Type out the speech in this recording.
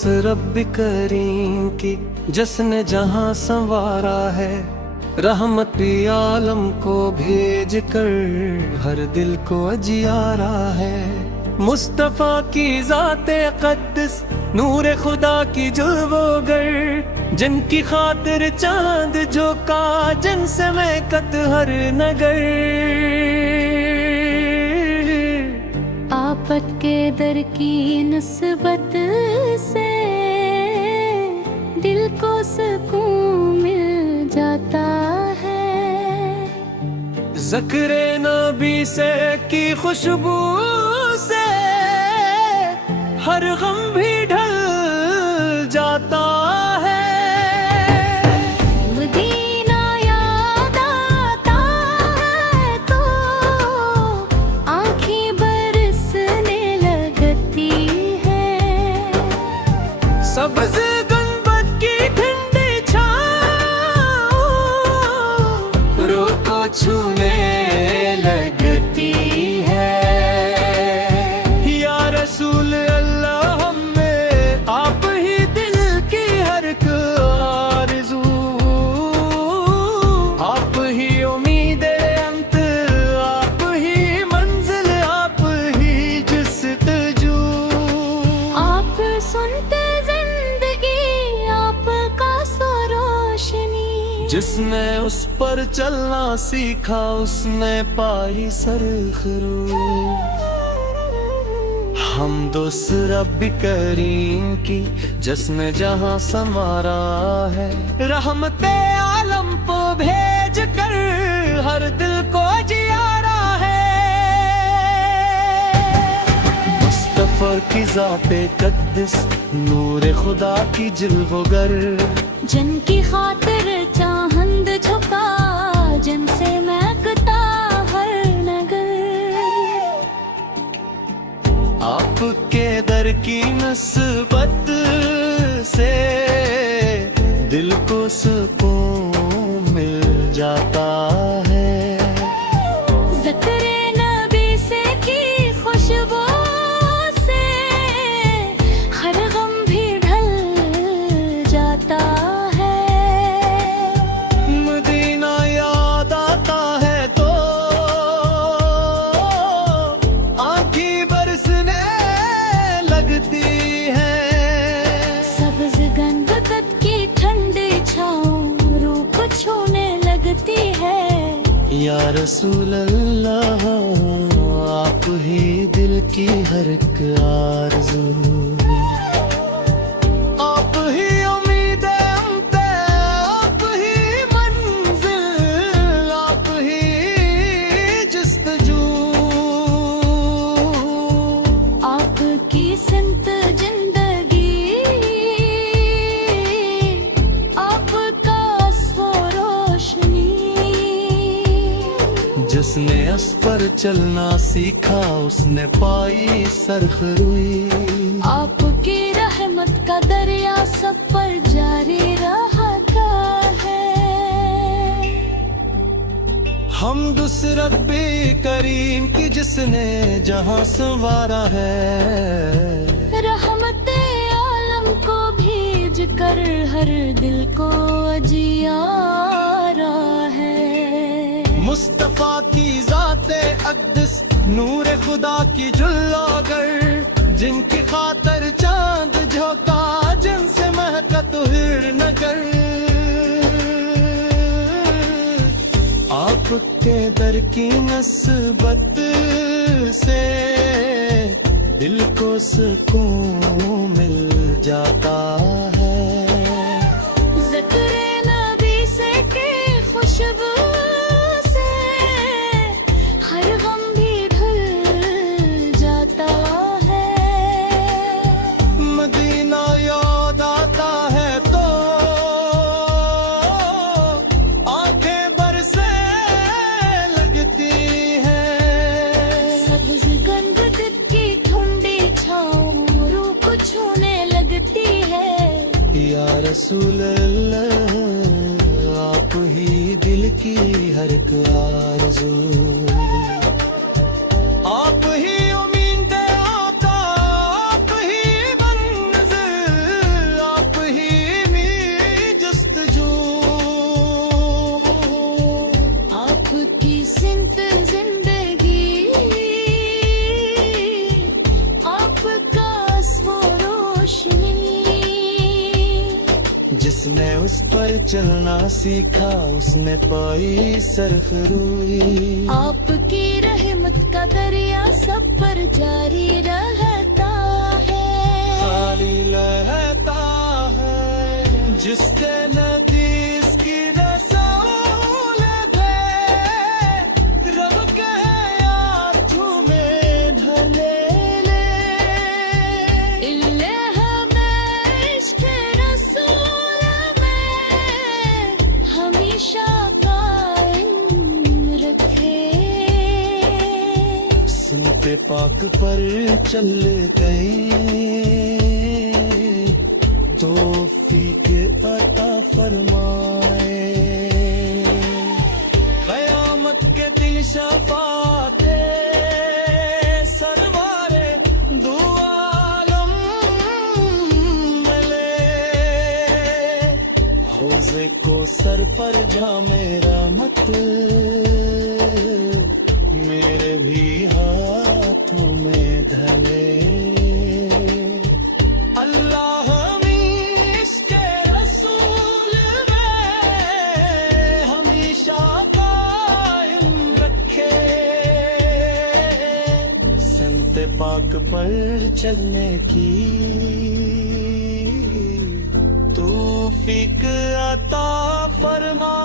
उस रब करीम की जिसने जहां संवारा है, रहमत आलम को भेज कर हर दिल को अजियारा है। मुस्तफ़ा की ज़ाते क़द्दस नूर खुदा की जुल्वोगर, जिनकी खातिर चांद झोंका, जिनसे महकत हर नगर। आफत के दर की निस्बत से दिल को सुकून मिल जाता है। ज़िक्र नबी से की खुशबू से हर गम भी ढल जाता है। मदीना याद आता है तो आँखें बरसने लगती है। सब्ज़ गुंबद की ठंडी छाँव रूह को छूने लगती है। या रसूल अल्लाह, हमें आप ही दिल की हर एक आरज़ू, आप ही उम्मीद अंत, आप ही मंजिल, आप ही जस्तजू। आप सुनते जिंदगी आपका रोशनी, जिसने उस पर चलना सीखा उसने पाई सरखरू। हम उस रब करीम की जिसने जहां संवारा है, रहमत आलम को भेज कर हर दिल को जियारा है। मुस्तफ़ा की ज़ाते क़द्दस नूर खुदा की जुल्वोगर, जिनकी खातिर चाहंद झुका, जिनसे महकता हर नगर। आपके दर की निस्बत से दिल को सुकून मिल जाता है। ज़िक्र नबी से की खुशबू से हर गम भी ढल जाता है। मदीना याद आता है तो आँखें बरसने लगती है। सब्ज़ गंधकत की ठंडी छाँव रूह को छूने लगती है। या रसूल अल्लाह, आप ही दिल की हर एक आरज़ू, आप ही उम्मीद अंत, आप ही मंजिल, आप ही जस्तजू। आपकी सिमत जिंदगी आपका रोशनी, जिसने अस पर चलना सीखा उसने पाई सरखरुई। आपकी रहमत का दरिया सब पर जारी रहता है। हम दूसरा रब्बे करीम की जिसने जहां संवारा है, रहमत आलम को भेज कर हर दिल को अजियारा है। मुस्तफ़ा की ज़ाते अक़दस नूर खुदा की जुल्वोगर, जिनकी खातिर चांद झोंका, जिनसे महकत हर नगर। आपके दर की निस्बत से दिल को सुकून मिल जाता है। ज़िक्र नबी से की खुशबू से हर गम भी धुल जाता है। मदीना याद आता है तो आंखें बरसे लगती है। सब्ज़ गंधकत की ठंडी छाँव रूह को छूने लगती है। या रसूल अल्लाह, आप ही दिल की हर एक आरज़ू, आप ही उम्मीद आता, आप ही मंजिल, जिस पर चलना सीखा उसने पाई सरफरोई। आपकी रहमत का दरिया सब पर जारी रहता है, खाली रहता है। जिसके नदी इसकी रसूल थे, रब के हाथों में ढले ले। इल्ले हमें इश्क़ रसूल में हमेशा कायम रखे। सुनते पाक पर चल गए, तौफीक अता फरमाए। क़यामत के दिन शफ़ाते सरवारे दो आलम मिले। हौज़े को सर पर जा मेरा मत, मेरे भी हाथों में धले। अल्लाह इश्क़े रसूल में हमेशा कायम रखे। संत पाक पर चलने की तौफीक अता फरमा।